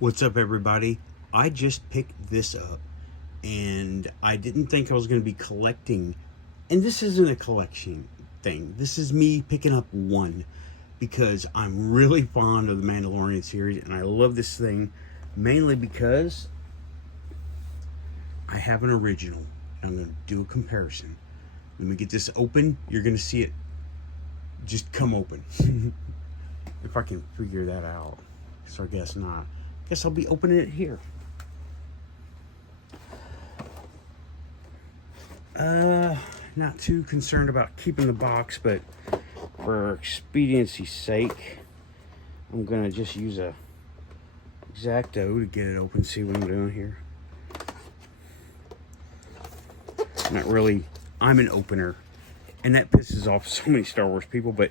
What's up, everybody? I just picked this up, and I didn't think I was going to be collecting. And this isn't a collection thing. This is me picking up one because I'm really fond of the Mandalorian series, and I love this thing mainly because I have an original, and I'm going to do a comparison. Let me get this open. You're going to see it just come open. If I can figure that out. So I guess not. Guess I'll be opening it here. Not too concerned about keeping the box, but for expediency's sake, I'm gonna just use a X-Acto to get it open. See what I'm doing here. Not really. I'm an opener, and that pisses off so many Star Wars people. But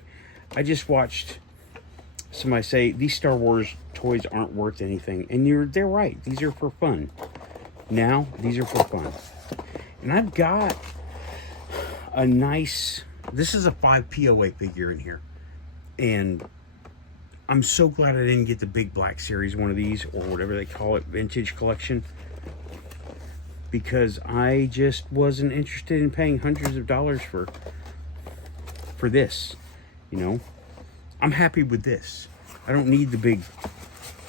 I just watched somebody say these Star Wars toys aren't worth anything, and they're right. These are for fun. Now these are for fun, and I've got a nice. This is a 5 POA figure in here, and I'm so glad I didn't get the big black series one of these, or whatever they call it, vintage collection, because I just wasn't interested in paying hundreds of dollars for this. You know, I'm happy with this. I don't need the big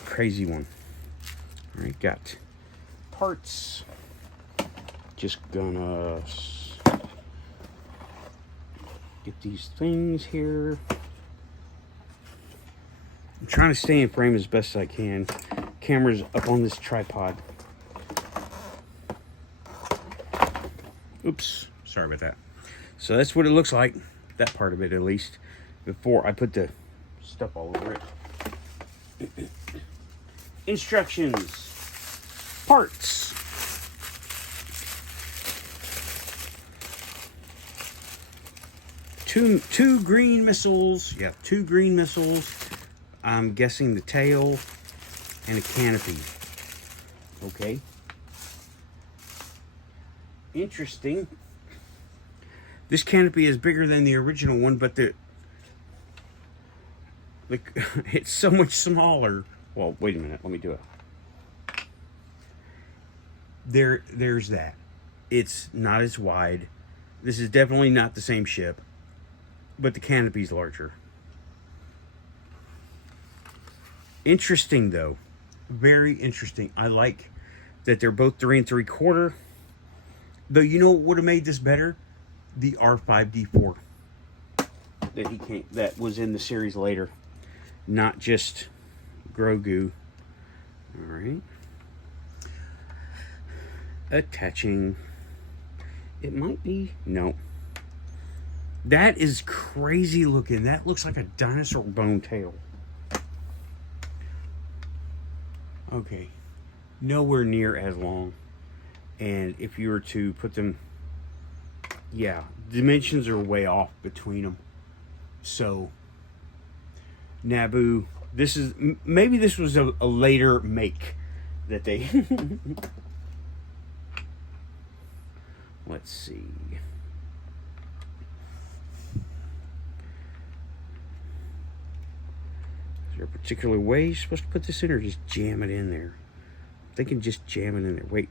crazy one. All right, got parts. Just gonna get these things here. I'm trying to stay in frame as best as I can. Camera's up on this tripod. Oops, sorry about that. So that's what it looks like, that part of it at least, before I put the stuff all over it. Instructions. Parts. Two green missiles. Yeah, 2 green missiles. I'm guessing the tail and a canopy. Okay. Interesting. This canopy is bigger than the original one, but it's so much smaller. Well, wait a minute. Let me do it. There's that. It's not as wide. This is definitely not the same ship, but the canopy's larger. Interesting, though. Very interesting. I like that they're both 3 3/4. Though, you know what would have made this better? The R5D4 that was in the series later. Not just Grogu. Alright. Attaching. It might be. No. That is crazy looking. That looks like a dinosaur bone tail. Okay. Nowhere near as long. And if you were to put them, yeah, dimensions are way off between them. So, Naboo, maybe this was a later make that they, let's see. Is there a particular way you're supposed to put this in, or just jam it in there? I'm thinking just jam it in there. Wait.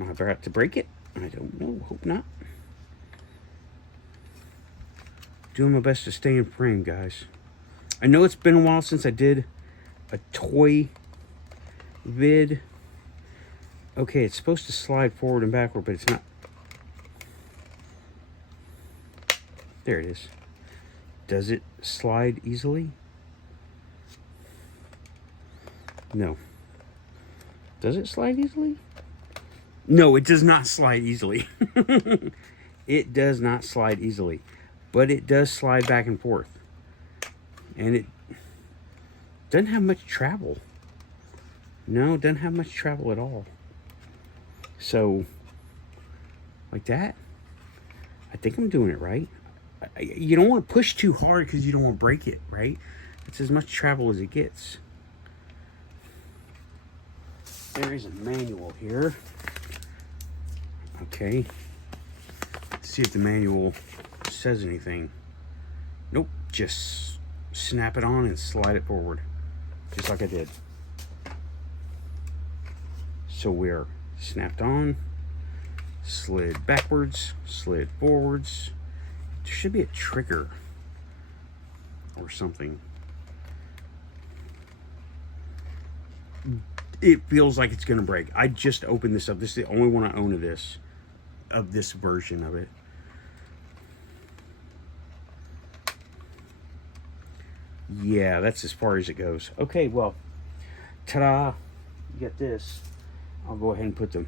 Am I about to break it? I don't know. Hope not. Doing my best to stay in frame, guys. I know it's been a while since I did a toy vid. Okay, it's supposed to slide forward and backward, but it's not. There it is. Does it slide easily? No. Does it slide easily? No, it does not slide easily. It does not slide easily. But it does slide back and forth. And it doesn't have much travel. No, it doesn't have much travel at all. So, like that, I think I'm doing it right. You don't want to push too hard because you don't want to break it, right? It's as much travel as it gets. There is a manual here. Okay. Let's see if the manual says anything. Nope, just snap it on and slide it forward, just like I did. So we're snapped on, slid backwards, slid forwards. There should be a trigger or something. It feels like it's gonna break. I just opened this up. This is the only one I own of this version of it. Yeah, that's as far as it goes. Okay, well, ta-da! You get this. I'll go ahead and put them.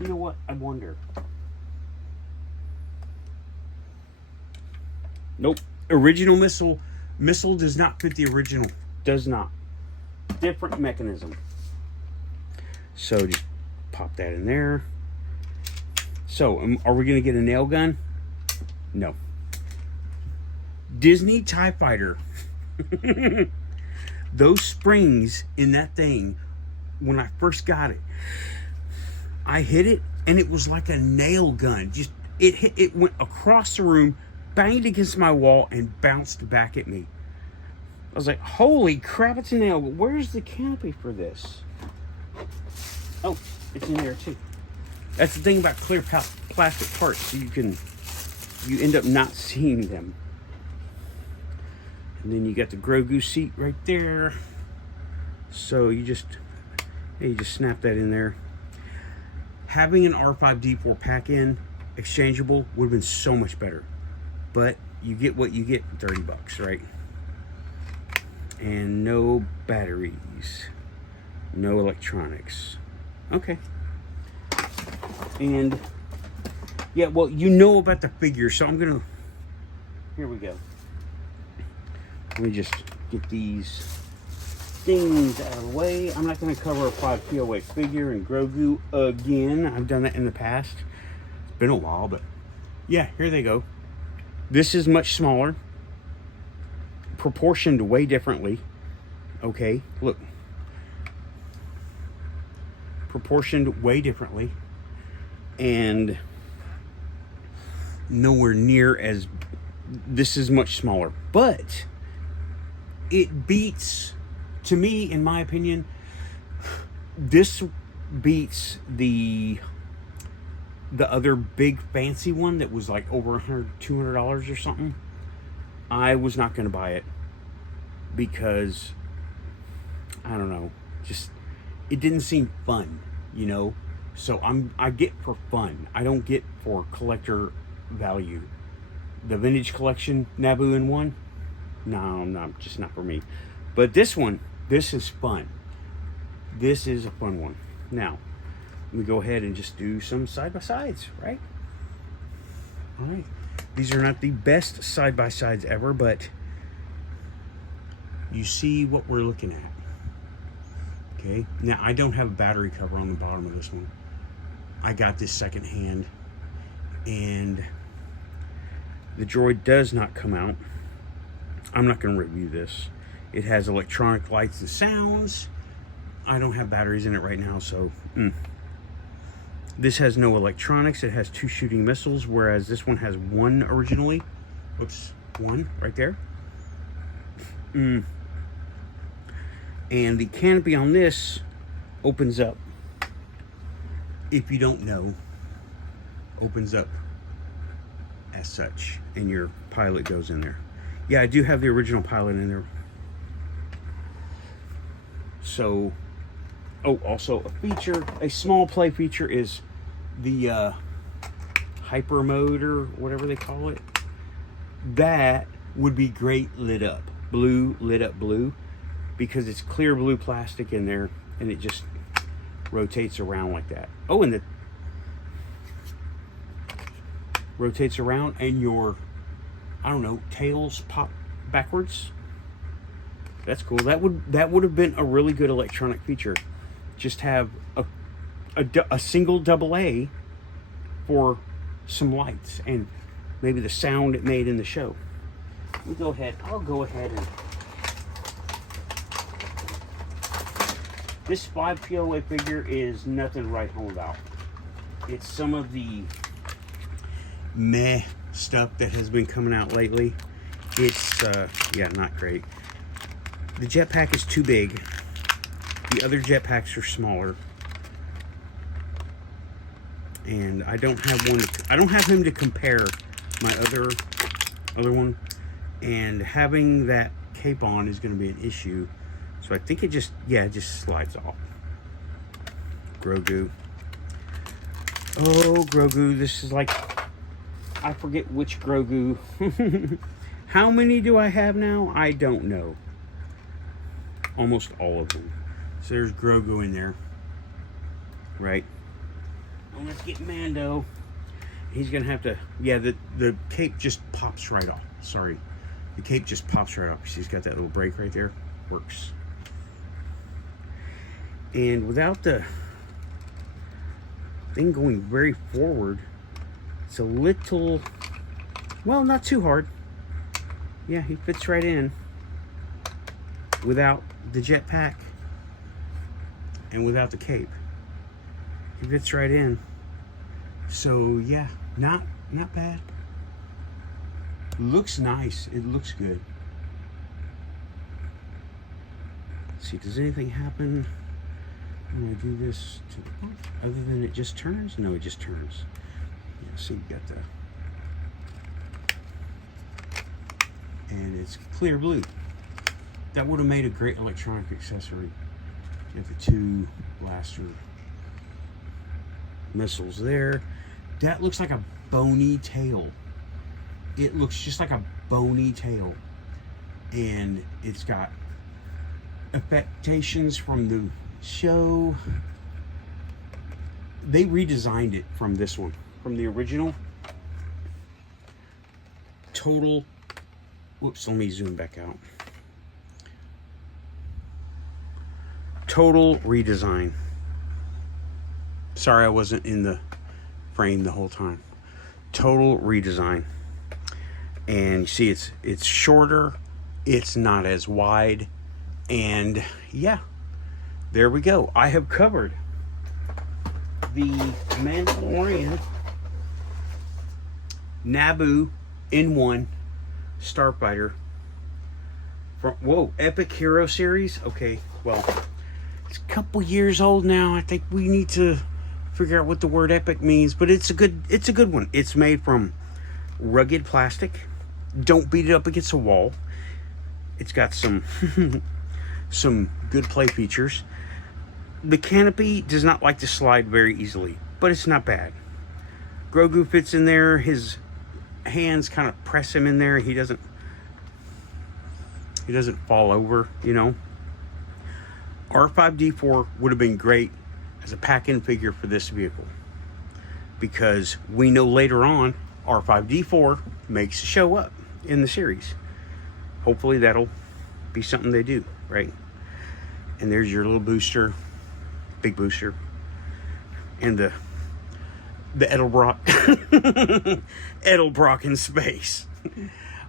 You know what? I wonder. Nope. Original missile. Missile does not fit the original. Does not. Different mechanism. So just pop that in there. So, are we going to get a nail gun? No. Disney TIE Fighter. Those springs in that thing, when I first got it, I hit it and it was like a nail gun. Just it went across the room, banged against my wall, and bounced back at me. I was like, holy crap, it's a nail gun. Where's the canopy for this? Oh, it's in there too. That's the thing about clear plastic parts. You end up not seeing them. And then you got the Grogu seat right there. So you just snap that in there. Having an R5D4 pack-in exchangeable would have been so much better. But you get what you get for $30, right? And no batteries. No electronics. Okay. And yeah, well, you know about the figure, so I'm gonna, here we go. Let me just get these things out of the way. I'm not gonna cover a 5 POA figure and Grogu again. I've done that in the past. It's been a while, but yeah, here they go. This is much smaller, proportioned way differently. Okay, look. Proportioned way differently. And nowhere near as, this is much smaller, but it beats, to me, in my opinion, this beats the other big fancy one that was like over $200 or something. I was not going to buy it because, I don't know, just, it didn't seem fun, you know? So I get for fun. I don't get for collector value. The vintage collection Naboo N1, no, just not for me. But this one, this is fun. This is a fun one. Now, let me go ahead and just do some side-by-sides, right? All right. These are not the best side-by-sides ever, but you see what we're looking at. Okay. Now, I don't have a battery cover on the bottom of this one. I got this secondhand, and the droid does not come out. I'm not going to review this. It has electronic lights and sounds. I don't have batteries in it right now, so this has no electronics. It has 2 shooting missiles, whereas this one has 1 originally. Oops, 1 right there. And the canopy on this opens up. If you don't know, opens up as such, and your pilot goes in there. Yeah, I do have the original pilot in there. So, oh, also a feature, a small play feature is the hyper mode, or whatever they call it. That would be great lit up blue, because it's clear blue plastic in there, and it just rotates around like that. Oh, and it rotates around, and your, I don't know, tails pop backwards. That's cool. That would have been a really good electronic feature. Just have a single AA for some lights and maybe the sound it made in the show. Let me go ahead. I'll go ahead and, this 5 POA figure is nothing to write home about. It's some of the meh stuff that has been coming out lately. It's, yeah, not great. The jetpack is too big. The other jetpacks are smaller. And I don't have one. I don't have him to compare my other one. And having that cape on is going to be an issue. So I think it just slides off. Grogu. Oh, Grogu. This is like, I forget which Grogu. How many do I have now? I don't know. Almost all of them. So there's Grogu in there. Right? And let's get Mando. He's going to have to, yeah, the cape just pops right off. Sorry. The cape just pops right off. He's got that little break right there. Works. And without the thing going very forward, it's a little, well, not too hard. Yeah, he fits right in without the jetpack and without the cape. He fits right in. So yeah, not bad. Looks nice. It looks good. Let's see, does anything happen when I do this to the book? Other than it just turns? No, it just turns. Yeah, so you got the, and it's clear blue. That would have made a great electronic accessory. You have the two blaster missiles there. That looks like a bony tail. It looks just like a bony tail. And it's got affectations from the show. They redesigned it from this one, from the original. Total, whoops, let me zoom back out. Total redesign. Sorry I wasn't in the frame the whole time. Total redesign. And you see it's shorter, it's not as wide, and yeah, there we go. I have covered the Mandalorian Naboo N1 Starfighter from, whoa, Epic Hero Series. Okay, well, it's a couple years old now. I think we need to figure out what the word epic means, but it's a good one. It's made from rugged plastic. Don't beat it up against a wall. It's got some some good play features. The canopy does not like to slide very easily, but it's not bad. Grogu fits in there. His hands kind of press him in there. He doesn't fall over, you know. R5-D4 would have been great as a pack-in figure for this vehicle, because we know later on R5-D4 makes a show up in the series. Hopefully that'll be something they do, right? And there's your little booster, big booster, and the Edelbrock Edelbrock in space.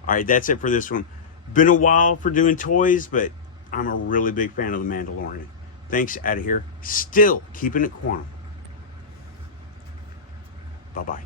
All right, that's it for this one. Been a while for doing toys, but I'm a really big fan of the Mandalorian. Thanks, out of here. Still keeping it quantum. Bye-bye.